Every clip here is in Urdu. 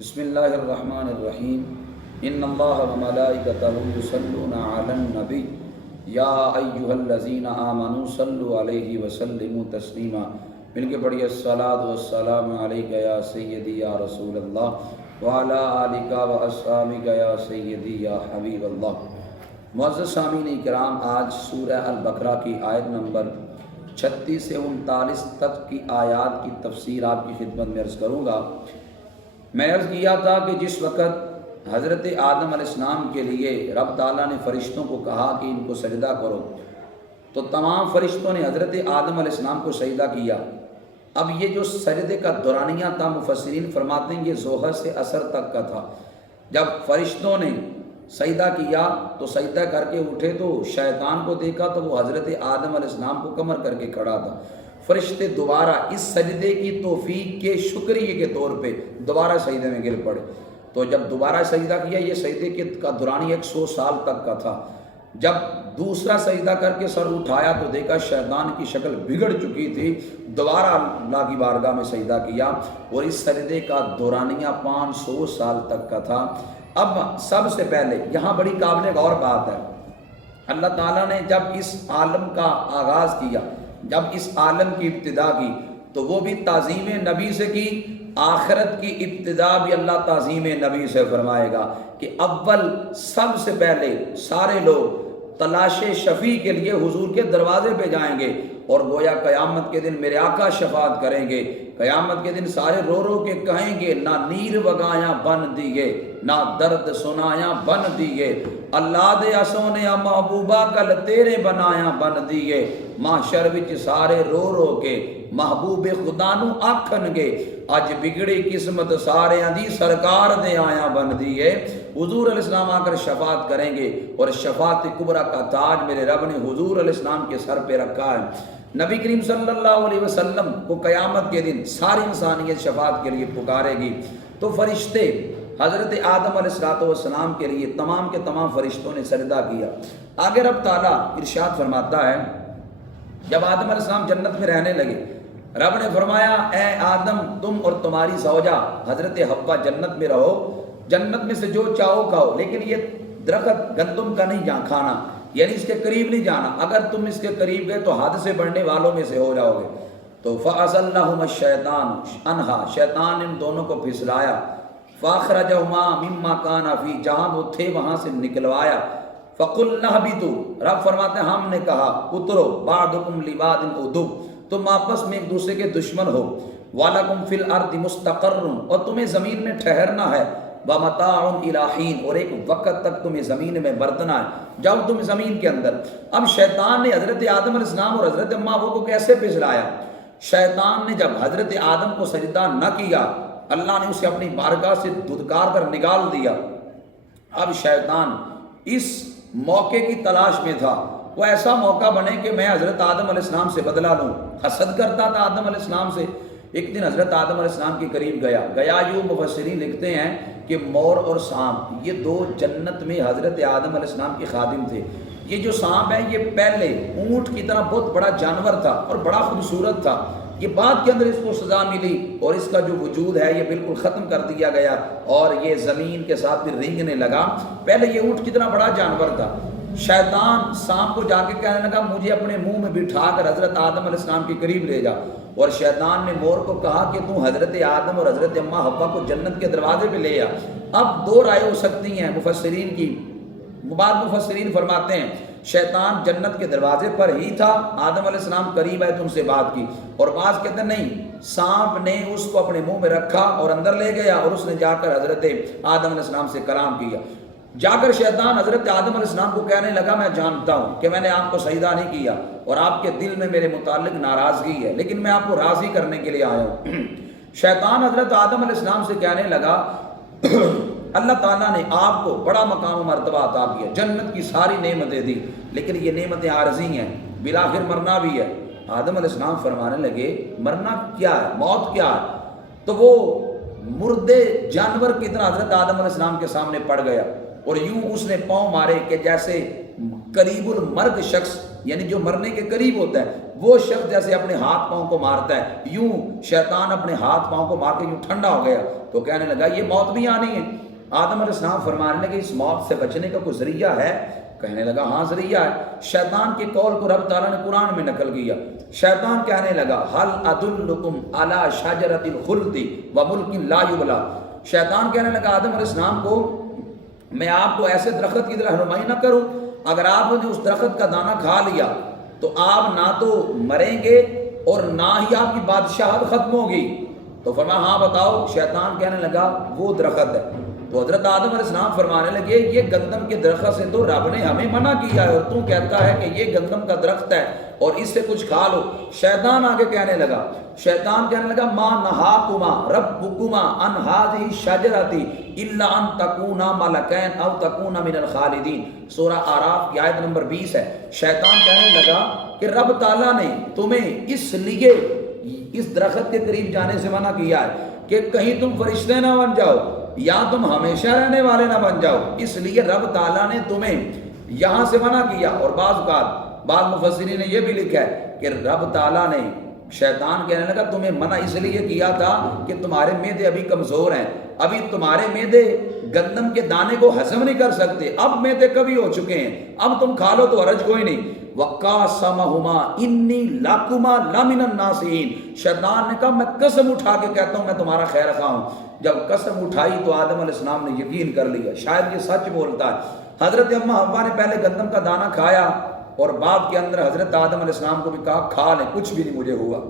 بسم اللہ الرحمن الرحیم ان اللہ وملائکتہ یصلون علی النبی یا ایھا الذین آمنوا صلوا علیہ وسلموا تسلیما۔ مل کے پڑھیے الصلاۃ والسلام علیک یا سیدی یا رسول اللہ وعلی آلک واصحابک یا سیدی یا حبیب اللہ۔ معزز سامعین کرام، آج سورہ البقرہ کی آیت نمبر 36 سے 39 تک کی آیات کی تفسیر آپ کی خدمت میں عرض کروں گا۔ میں عرض کیا تھا کہ جس وقت حضرت آدم علیہ السلام کے لیے رب تعالیٰ نے فرشتوں کو کہا کہ ان کو سجدہ کرو، تو تمام فرشتوں نے حضرت آدم علیہ السلام کو سجدہ کیا۔ اب یہ جو سجدے کا دورانیہ تھا، مفسرین فرماتے ہیں یہ ظہر سے عصر تک کا تھا۔ جب فرشتوں نے سجدہ کیا تو سجدہ کر کے اٹھے تو شیطان کو دیکھا تو وہ حضرت آدم علیہ السلام کو کمر کر کے کھڑا تھا۔ فرشتے دوبارہ اس سجدے کی توفیق کے شکریہ کے طور پہ دوبارہ سجدے میں گر پڑے۔ تو جب دوبارہ سجدہ کیا، یہ سجدے کا دورانی 100 سال تک کا تھا۔ جب دوسرا سجدہ کر کے سر اٹھایا تو دیکھا شیطان کی شکل بگڑ چکی تھی، دوبارہ اللہ کی بارگاہ میں سجدہ کیا، اور اس سجدے کا دورانیہ 500 سال تک کا تھا۔ اب سب سے پہلے یہاں بڑی قابل غور بات ہے، اللہ تعالیٰ نے جب اس عالم کا آغاز کیا، جب اس عالم کی ابتدا کی تو وہ بھی تعظیم نبی سے کی، آخرت کی ابتدا بھی اللہ تعظیم نبی سے فرمائے گا کہ اول سب سے پہلے سارے لوگ تلاش شفیع کے لیے حضور کے دروازے پہ جائیں گے، اور گویا قیامت کے دن میرے آقا شفاعت کریں گے۔ قیامت کے دن سارے رو رو کے کہیں گے نہ نیر وگایا بن دیے، نہ درد سنایا بن دیے، اللہ دے اسونے محبوبہ کل تیرے بنایا بن دیے۔ محشر وچ سارے رو رو کے محبوب خدا نو آکھن گے اج بگڑی قسمت سارے دی سرکار دے آیا بن دیے۔ حضور علیہ السلام آ کر شفاعت کریں گے، اور شفاعت کبریٰ کا تاج میرے رب نے حضور علیہ السلام کے سر پہ رکھا ہے۔ نبی کریم صلی اللہ علیہ وسلم کو قیامت کے دن ساری انسانیت شفاعت کے لیے پکارے گی، تو فرشتے حضرت آدم علیہ السلام کے لیے تمام کے تمام فرشتوں نے سجدہ کیا۔ آگے رب تعالیٰ ارشاد فرماتا ہے، جب آدم علیہ السلام جنت میں رہنے لگے، رب نے فرمایا اے آدم تم اور تمہاری زوجہ حضرت حوا جنت میں رہو، جنت میں سے جو چاہو کھاؤ، لیکن یہ درخت گندم کا نہیں کھانا، یعنی اس کے قریب نہیں جانا، اگر تم اس کے قریب گئے تو حد سے بڑھنے والوں میں سے ہو جاؤ گے۔ تو فَأَزَلَّهُمَا الشَّيْطَانُ عَنْهَا، شیطان ان دونوں کو پھسلایا، فَأَخْرَجَهُمَا مِمَّا كَانَ فِيهِ، جہاں وہ تھے وہاں سے نکلوایا۔ فَقُلْنَا اهْبِطُوا، رب فرماتے ہیں ہم نے کہا اترو، بَعْضُكُمْ لِبَعْضٍ عُدُوٌّ، تم آپس میں ایک دوسرے کے دشمن ہو، وَلَكُمْ فِي الْأَرْضِ مُسْتَقَرٌّ، اور تمہیں زمین میں ٹھہرنا ہے، وَمَتَاعٌ إِلَىٰ حِينٍ، اور ایک وقت تک تمہیں زمین میں برتنا ہے، جاؤ تم زمین کے اندر۔ اب شیطان نے حضرت آدم علیہ السلام اور حضرت اماں کو کیسے پھسلایا؟ شیطان نے جب حضرت آدم کو سجدہ نہ کیا، اللہ نے اسے اپنی بارگاہ سے دھتکار کر نکال دیا۔ اب شیطان اس موقع کی تلاش میں تھا، وہ ایسا موقع بنے کہ میں حضرت آدم علیہ السلام سے بدلہ لوں۔ حسد کرتا تھا آدم علیہ السلام سے۔ ایک دن حضرت آدم علیہ السلام کے قریب گیا یوں مفسرین لکھتے ہیں کہ مور اور سانپ، یہ دو جنت میں حضرت آدم علیہ السلام کے خادم تھے۔ یہ جو سانپ ہے یہ پہلے اونٹ کی طرح بہت بڑا جانور تھا اور بڑا خوبصورت تھا، یہ بعد کے اندر اس کو سزا ملی اور اس کا جو وجود ہے یہ بالکل ختم کر دیا گیا، اور یہ زمین کے ساتھ بھی رینگنے لگا۔ پہلے یہ اونٹ کتنا بڑا جانور تھا۔ شیطان سانپ کو جا کے کہنے لگا مجھے اپنے منہ میں بٹھا کر حضرت آدم علیہ السلام کے قریب لے جا، اور شیطان نے مور کو کہا کہ تم حضرت آدم اور حضرت اماں حوا کو جنت کے دروازے پہ لے آ۔ اب دو رائے ہو سکتی ہیں مفسرین کی، بعض مفسرین فرماتے ہیں شیطان جنت کے دروازے پر ہی تھا، آدم علیہ السلام قریب آئے تو ان سے بات کی، اور بعض کہتے ہیں نہیں، سانپ نے اس کو اپنے منہ میں رکھا اور اندر لے گیا، اور اس نے جا کر حضرت آدم علیہ السلام سے کلام کیا۔ جا کر شیطان حضرت آدم علیہ السلام کو کہنے لگا میں جانتا ہوں کہ میں نے آپ کو سجدہ نہیں کیا اور آپ کے دل میں میرے متعلق ناراضگی ہے، لیکن میں آپ کو راضی کرنے کے لیے آیا ہوں۔ شیطان حضرت آدم علیہ السلام سے کہنے لگا اللہ تعالیٰ نے آپ کو بڑا مقام و مرتبہ عطا کیا، جنت کی ساری نعمتیں دی، لیکن یہ نعمتیں عارضی ہیں، بالآخر مرنا بھی ہے۔ آدم علیہ السلام فرمانے لگے مرنا کیا ہے، موت کیا ہے؟ تو وہ مردے جانور کی طرح حضرت آدم علیہ السلام کے سامنے پڑ گیا، اور یوں اس نے پاؤں مارے کہ جیسے قریب المرگ شخص یعنی جو مرنے کے قریب ہوتا ہے وہ شخص جیسے اپنے ہاتھ پاؤں کو مارتا ہے، یوں شیطان اپنے ہاتھ پاؤں کو مار کے یوں ٹھنڈا ہو گیا تو کہنے لگا یہ موت بھی آنی ہے۔ آدم علیہ السلام فرمانے لگے اس موت سے بچنے کا کوئی ذریعہ ہے؟ کہنے لگا ہاں ذریعہ ہے۔ شیطان کے قول کو رب تعالیٰ نے قرآن میں نقل کیا۔ شیطان کہنے لگا حل ادلکم علی شجرۃ الخلد وملک لا یبلی۔ شیطان کہنے لگا آدم علیہ السلام کو میں آپ کو ایسے درخت کی رہنمائی نہ کروں، اگر آپ نے اس درخت کا دانہ کھا لیا تو آپ نہ تو مریں گے اور نہ ہی آپ کی بادشاہت ختم ہوگی۔ تو فرمایا ہاں بتاؤ۔ شیطان کہنے لگا وہ درخت ہے۔ تو حضرت آدم علیہ السلام فرمانے لگے یہ گندم کے درخت سے تو رب نے ہمیں منع کیا ہے اور تو کہتا ہے کہ یہ گندم کا درخت ہے اور اس سے کچھ کھا لو۔ شیطان آگے کہنے لگا، شیطان کہنے لگا ما نہاکما ربکما عن ہذہ الشجرۃ الا ان تکونا ملکین او تکونا من الخالدین۔ سورہ اعراف کی آیت نمبر 20 ہے۔ شیطان کہنے لگا کہ رب تعالیٰ نے تمہیں اس لیے اس درخت کے قریب جانے سے منع کیا ہے کہ کہیں تم فرشتے نہ بن جاؤ یا تم ہمیشہ رہنے والے نہ بن جاؤ، اس لیے رب تعالیٰ نے تمہیں یہاں سے منع کیا۔ اور بعض مفسرین نے یہ بھی لکھا ہے کہ رب تعالیٰ نے، شیطان کہنے لگا تمہیں منع اس لیے کیا تھا کہ تمہارے معدے ابھی کمزور ہیں، ابھی تمہارے معدے گندم کے دانے کو ہضم نہیں کر سکتے، اب معدے کبھی ہو چکے ہیں، اب تم کھا لو تو حرج کوئی نہیں۔ وَقَاسَمَهُمَا إِنِّي لَكُمَا لَمِنَ النَّاصِحِينَ۔ شیطان نے کہا میں قسم اٹھا کے کہتا ہوں میں تمہارا خیر خواہ ہوں۔ جب قسم اٹھائی تو آدم علیہ السلام نے یقین کر لیا شاید یہ سچ بولتا ہے۔ حضرت اماں حوا نے پہلے گندم کا دانہ کھایا اور بعد کے اندر حضرت آدم علیہ السلام کو بھی کہا کھا لیں کچھ بھی نہیں مجھے ہوا۔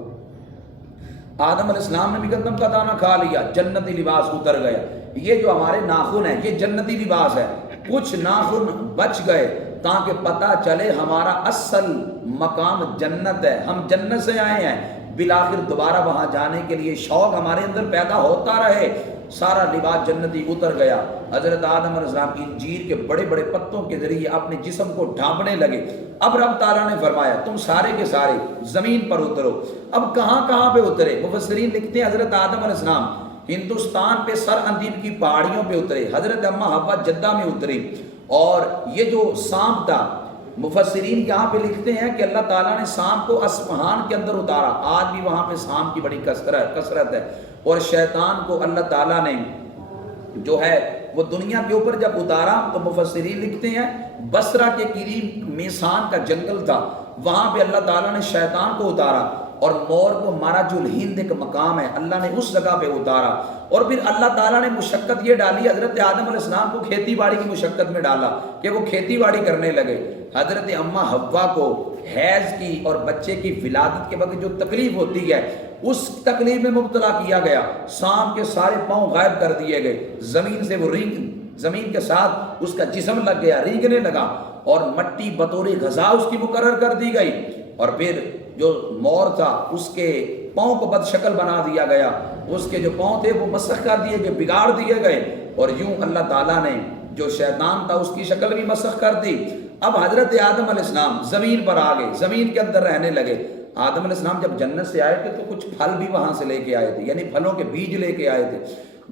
آدم علیہ السلام نے بھی گندم کا دانہ کھا لیا، جنتی لباس اتر گیا۔ یہ جو ہمارے ناخن ہیں یہ جنتی لباس ہے، کچھ ناخن بچ گئے تاکہ پتہ چلے ہمارا اصل مقام جنت ہے، ہم جنت سے آئے ہیں، بالآخر دوبارہ وہاں جانے کے لیے شوق ہمارے اندر پیدا ہوتا رہے۔ سارا لباس جنتی اتر گیا۔ حضرت آدم علیہ السلام انجیر کے بڑے بڑے پتوں کے ذریعے اپنے جسم کو ڈھانپنے لگے۔ اب رب تعالیٰ نے فرمایا تم سارے کے سارے زمین پر اترو۔ اب کہاں کہاں پہ اترے؟ مفسرین لکھتے ہیں حضرت آدم علیہ السلام ہندوستان پہ سر اندیم کی پہاڑیوں پہ اترے، حضرت اماں حوا جدہ میں اتری، اور یہ جو سانپ تھا مفسرین یہاں پہ لکھتے ہیں کہ اللہ تعالیٰ نے سانپ کو اصفہان کے اندر اتارا۔ آج بھی وہاں پہ سانپ کی بڑی کثرت ہے، اور شیطان کو اللہ تعالیٰ نے جو ہے وہ دنیا کے اوپر جب اتارا تو مفسرین لکھتے ہیں بصرہ کے قریب میسان کا جنگل تھا، وہاں پہ اللہ تعالیٰ نے شیطان کو اتارا، اور مور کو مارج الہند ایک مقام ہے اللہ نے اس جگہ پہ اتارا، اور پھر اللہ تعالیٰ نے مشقت یہ ڈالی حضرت آدم علیہ السلام کو کھیتی باڑی کی مشقت میں ڈالا کہ وہ کھیتی باڑی کرنے لگے۔ حضرت اماں حوا کو حیض کی اور بچے کی ولادت کے وقت جو تکلیف ہوتی ہے اس تکلیف میں مبتلا کیا گیا، سانپ کے سارے پاؤں غائب کر دیے گئے، زمین سے وہ زمین کے ساتھ اس کا جسم لگ گیا، رینگنے لگا، اور مٹی بطور غذا اس کی مقرر کر دی گئی، اور پھر جو مور تھا اس کے پاؤں کو بد شکل بنا دیا گیا، اس کے جو پاؤں تھے وہ مسخ کر دیے گئے، بگاڑ دیے گئے، اور یوں اللہ تعالیٰ نے جو شیطان تھا اس کی شکل بھی مسخ کر دی۔ اب حضرت آدم علیہ السلام زمین پر آ گئے، زمین کے اندر رہنے لگے۔ آدم علیہ السلام جب جنت سے آئے تھے تو کچھ پھل بھی وہاں سے لے کے آئے تھے، یعنی پھلوں کے بیج لے کے آئے تھے۔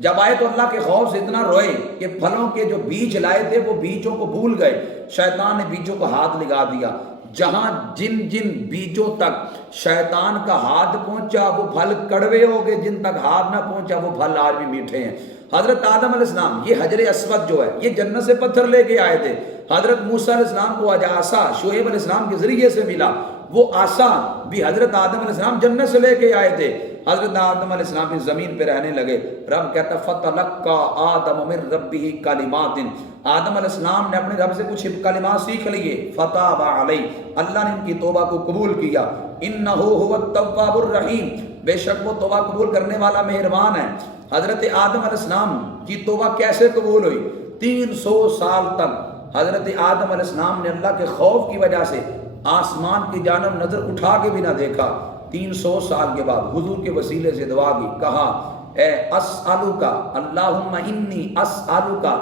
جب آئے تو اللہ کے خوف سے اتنا روئے کہ پھلوں کے جو بیج لائے تھے وہ بیجوں کو بھول گئے، شیطان نے بیجوں کو ہاتھ لگا دیا، جہاں جن جن بیجوں تک شیطان کا ہاتھ پہنچا وہ پھل کڑوے ہو گئے، جن تک ہاتھ نہ پہنچا وہ پھل آج بھی میٹھے ہیں۔ حضرت آدم علیہ السلام یہ حجر اسود جو ہے یہ جنت سے پتھر لے کے آئے تھے، حضرت موسیٰ علیہ السلام کو آج عصا شعیب علیہ السلام کے ذریعے سے ملا، وہ عصا بھی حضرت آدم علیہ السلام جنت سے لے کے آئے تھے۔ حضرت آدم علیہ السلام کی زمین پہ رہنے لگے، رب کہتا فَتَلَقَّى آدَمُ مِن رَبِّهِ كَلِمَاتٍ، آدم علیہ السلام نے اپنے رب سے کچھ کلمات سیکھ لیے، فَتَابَ عَلَيْهِ، اللہ نے ان کی توبہ کو قبول کیا، إِنَّهُ هُوَ التَّوَّابُ الرَّحِيمُ، بے شک وہ توبہ قبول کرنے والا مہربان ہے۔ حضرت آدم علیہ السلام کی توبہ کیسے قبول ہوئی؟ 300 سال تک حضرت آدم علیہ السلام نے اللہ کے خوف کی وجہ سے آسمان کی جانب نظر اٹھا کے بھی نہ دیکھا۔ 300 سال کے بعد حضور کے وسیلے سے دعا کی، کہا اے اسألوکا اللہم انی اسألوکا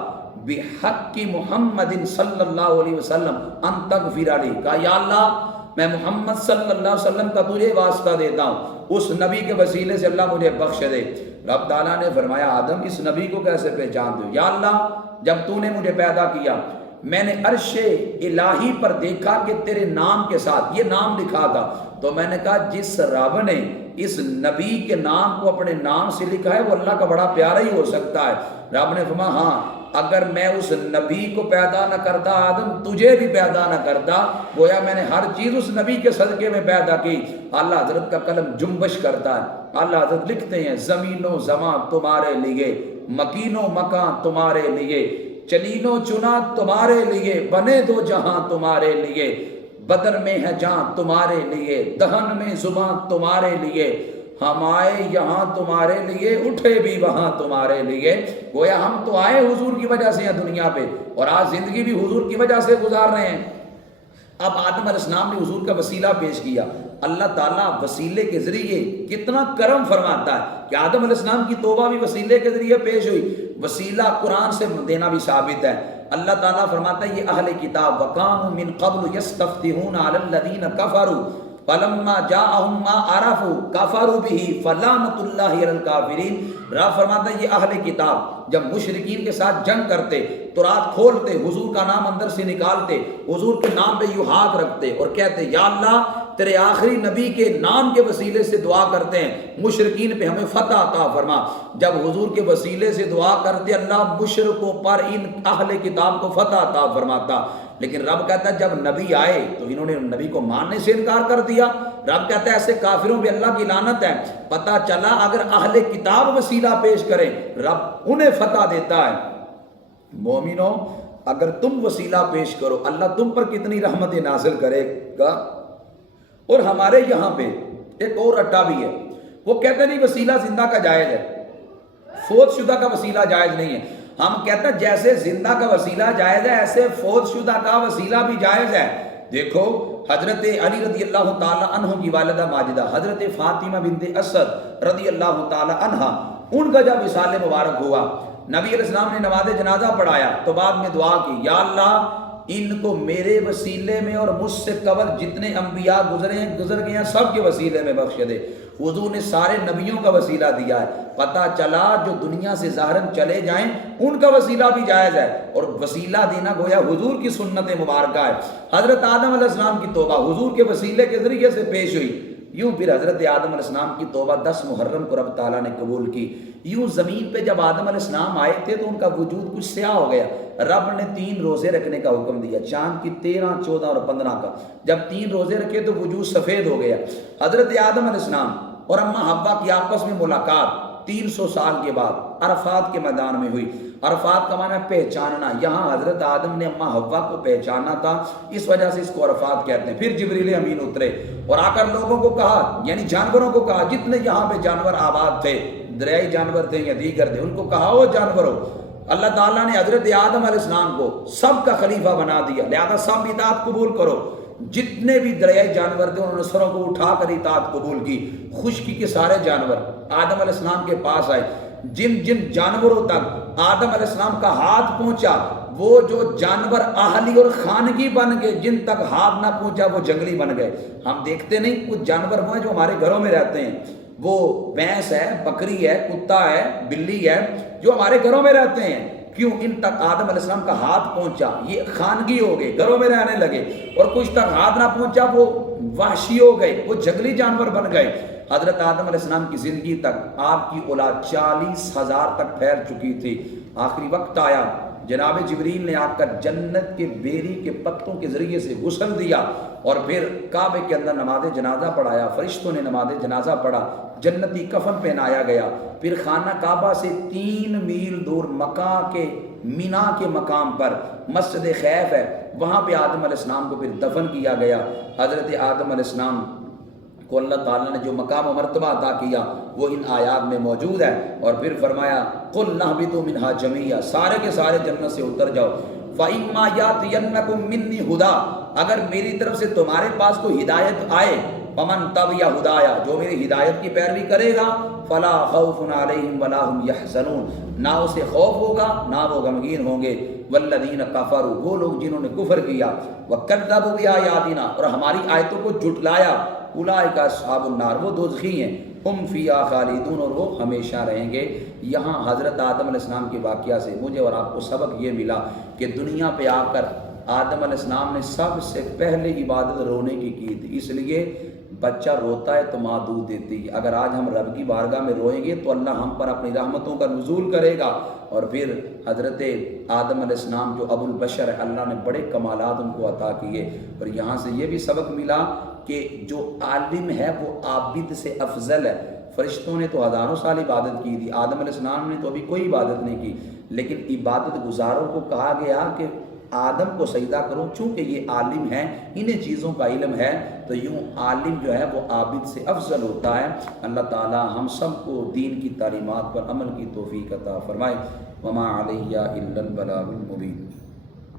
بحق محمد صلی اللہ علیہ وسلم ان تغفر لی، کہا یا اللہ میں محمد صلی اللہ علیہ وسلم کا تجھے واسطہ دیتا ہوں، اس نبی کے وسیلے سے اللہ مجھے بخش دے۔ رب تعالیٰ نے فرمایا آدم اس نبی کو کیسے پہچان دو؟ یا اللہ جب تو نے مجھے پیدا کیا میں نے عرش الہی پر دیکھا کہ تیرے نام کے ساتھ یہ نام لکھا تھا، تو میں نے کہا جس رب نے اس نبی کے نام کو اپنے نام سے لکھا ہے وہ اللہ کا بڑا پیارا ہی ہو سکتا ہے۔ رب نے فرمایا ہاں اگر میں اس نبی کو پیدا نہ کرتا آدم تجھے بھی پیدا نہ کرتا، گویا میں نے ہر چیز اس نبی کے صدقے میں پیدا کی۔ اللہ حضرت کا قلم جنبش کرتا ہے، اللہ حضرت لکھتے ہیں زمین و زمان تمہارے لیے، مکین و مکان تمہارے لیے، چلین و چنا تمہارے لیے، بنے دو جہاں تمہارے لیے، بدن میں ہے جان تمہارے لیے، دہن میں زبان تمہارے لیے، ہم آئے یہاں تمہارے لیے، اٹھے بھی وہاں تمہارے لیے۔ گویا ہم تو آئے حضور کی وجہ سے ہیں دنیا پہ، اور آج زندگی بھی حضور کی وجہ سے گزار رہے ہیں۔ اب آدم علیہ السلام نے حضور کا وسیلہ پیش کیا، اللہ تعالیٰ وسیلے کے ذریعے کتنا کرم فرماتا ہے کہ آدم علیہ السلام کی توبہ بھی وسیلے کے ذریعے پیش ہوئی۔ وسیلہ قرآن سے دینا بھی ثابت ہے۔ اللہ تعالیٰ فرماتا ہے یہ اہل کتاب وَقَانُوا مِن قَبْلُ يَسْتَفْتِحُونَ عَلَى الَّذِينَ كَفَرُوا فَلَمَّا جَاءَهُم مَّا عَرَفُوا كَفَرُوا بِهِ فَلَعنَةُ اللَّهِ عَلَى الْكَافِرِينَ۔ رب فرماتا ہے یہ اہل کتاب جب مشرکین کے ساتھ جنگ کرتے تو رات کھولتے، حضور کا نام اندر سے نکالتے، حضور کے نام پہ یوں ہاتھ رکھتے اور کہتے یا اللہ تیرے آخری نبی کے نام کے وسیلے سے دعا کرتے ہیں مشرکین پہ ہمیں فتح عطا فرما۔ جب حضور کے وسیلے سے دعا کرتے اللہ مشرکوں پر ان اہل کتاب کو فتح عطا فرماتا۔ لیکن رب کہتا ہے جب نبی آئے تو انہوں نے نبی کو ماننے سے انکار کر دیا۔ رب کہتا ہے ایسے کافروں پہ اللہ کی لعنت ہے۔ پتہ چلا اگر اہل کتاب وسیلہ پیش کریں رب انہیں فتح دیتا ہے۔ مومنوں اگر تم وسیلہ پیش کرو اللہ تم پر کتنی رحمت نازل کرے گا۔ اور ہمارے یہاں پہ ایک اور رٹا بھی ہے، وہ کہتے نہیں وسیلہ زندہ کا جائز ہے، فوت شدہ کا وسیلہ جائز نہیں ہے۔ ہم کہتے ہیں جیسے زندہ کا وسیلہ جائز ہے ایسے فوت شدہ کا وسیلہ بھی جائز ہے۔ دیکھو حضرت علی رضی اللہ تعالی عنہ کی والدہ ماجدہ حضرت فاطمہ بنت اسد رضی اللہ تعالی عنہ، ان کا جب وصال مبارک ہوا نبی علیہ السلام نے نماز جنازہ پڑھایا تو بعد میں دعا کی یا اللہ ان کو میرے وسیلے میں اور مجھ سے قبل جتنے انبیاء گزر گئے ہیں سب کے وسیلے میں بخش دے۔ حضور نے سارے نبیوں کا وسیلہ دیا ہے۔ پتہ چلا جو دنیا سے ظاہراً چلے جائیں ان کا وسیلہ بھی جائز ہے، اور وسیلہ دینا گویا حضور کی سنت مبارکہ ہے۔ حضرت آدم علیہ السلام کی توبہ حضور کے وسیلے کے ذریعے سے پیش ہوئی۔ یوں پھر حضرت آدم علیہ السلام کی توبہ 10 محرم کو رب تعالیٰ نے قبول کی۔ یوں زمین پہ جب آدم علیہ السلام آئے تھے تو ان کا وجود کچھ سیاہ ہو گیا۔ رب نے 3 روزے رکھنے کا حکم دیا، چاند کی 13، 14 اور 15 کا۔ جب 3 روزے رکھے تو وجود سفید ہو گیا۔ حضرت آدم علیہ السلام اور اماں حوا کی آپس میں ملاقات 300 سال کے بعد عرفات کے میدان میں ہوئی۔ عرفات کا معنی ہے پہچاننا، یہاں حضرت آدم نے اماں حوا کو پہچانا تھا، اس وجہ سے اس کو عرفات کہتے ہیں۔ پھر جبریل امین اترے اور آ کر لوگوں کو کہا، یعنی جانوروں کو کہا، جتنے یہاں پہ جانور آباد تھے، دریائی جانور تھے یا دیگر تھے، ان کو کہا او جانوروں، اللہ تعالیٰ نے حضرت آدم علیہ السلام کو سب کا خلیفہ بنا دیا، لہذا سب اطاعت قبول کرو۔ جتنے بھی دریائی جانور تھے انہوں نے سروں کو اٹھا کر اطاعت قبول کی۔ خشکی کے سارے جانور آدم علیہ السلام کے پاس آئے۔ جن جن جانوروں تک آدم علیہ السلام کا ہاتھ پہنچا وہ جو جانور اہلی اور خانگی بن گئے، جن تک ہاتھ نہ پہنچا وہ جنگلی بن گئے۔ ہم دیکھتے نہیں کچھ جانور وہ ہیں جو ہمارے گھروں میں رہتے ہیں، وہ بھینس ہے، بکری ہے، کتا ہے، بلی ہے، جو ہمارے گھروں میں رہتے ہیں۔ کیوں؟ ان تک آدم علیہ السلام کا ہاتھ پہنچا، یہ خانگی ہو گئے، گھروں میں رہنے لگے۔ اور کچھ تک ہاتھ نہ پہنچا وہ وحشی ہو گئے، وہ جنگلی جانور بن گئے۔ حضرت آدم علیہ السلام کی زندگی تک آپ کی اولاد 40,000 تک پھیل چکی تھی۔ آخری وقت آیا، جناب جبریل نے آ کر جنت کے بیری کے پتوں کے ذریعے سے غسل دیا اور پھر کعبے کے اندر نماز جنازہ پڑھایا، فرشتوں نے نماز جنازہ پڑھا، جنتی کفن پہنایا گیا۔ پھر خانہ کعبہ سے 3 میل دور مکہ کے مینا کے مقام پر مسجد خیف ہے، وہاں پہ آدم علیہ السلام کو پھر دفن کیا گیا۔ حضرت آدم علیہ السلام کو اللہ تعالیٰ نے جو مقام و مرتبہ عطا کیا وہ ان آیات میں موجود ہے۔ اور پھر فرمایا قُلْ نَهْبِطُوا مِنْهَا جَمِيعًا، سارے کے سارے جنت سے اتر جاؤ۔ فَإِمَّا يَأْتِيَنَّكُم مِّنِّي هُدًى، اگر میری طرف سے تمہارے پاس کوئی ہدایت آئے، فَمَن تَبِعَ هُدَايَ، جو میری ہدایت کی پیروی کرے گا، فَلَا خَوْفٌ عَلَيْهِمْ وَلَا هُمْ يَحْزَنُونَ، نہ اسے خوف ہوگا نہ وہ غمگین ہوں گے۔ وَالَّذِينَ كَفَرُوا، وہ لوگ جنہوں نے کفر کیا، وَكَذَّبُوا بِآيَاتِنَا، اور ہماری آیتوں کو جھٹلایا، اولئک اصحاب النار، وہ دوزخی ہیں۔ ہم فیہا خالدون، اور وہ ہمیشہ رہیں گے۔ یہاں حضرت آدم علیہ السلام کے واقعہ سے مجھے اور آپ کو سبق یہ ملا کہ دنیا پہ آ کر آدم علیہ السلام نے سب سے پہلے عبادت رونے کی تھی، اس لیے بچہ روتا ہے تو ماں دودھ دیتی ہے۔ اگر آج ہم رب کی بارگاہ میں روئیں گے تو اللہ ہم پر اپنی رحمتوں کا نزول کرے گا، اور پھر حضرت آدم علیہ السلام جو ابو البشر ہے، اللہ نے بڑے کمالات ان کو عطا کیے۔ اور یہاں سے یہ بھی سبق ملا کہ جو عالم ہے وہ عابد سے افضل ہے۔ فرشتوں نے تو ہزاروں سال عبادت کی تھی، آدم علیہ السلام نے تو ابھی کوئی عبادت نہیں کی، لیکن عبادت گزاروں کو کہا گیا کہ آدم کو سجدہ کرو، چونکہ یہ عالم ہیں، انہیں چیزوں کا علم ہے، تو یوں عالم جو ہے وہ عابد سے افضل ہوتا ہے۔ اللہ تعالی ہم سب کو دین کی تعلیمات پر عمل کی توفیق عطا فرمائے۔ وما علیہ الا البلاغ المبین۔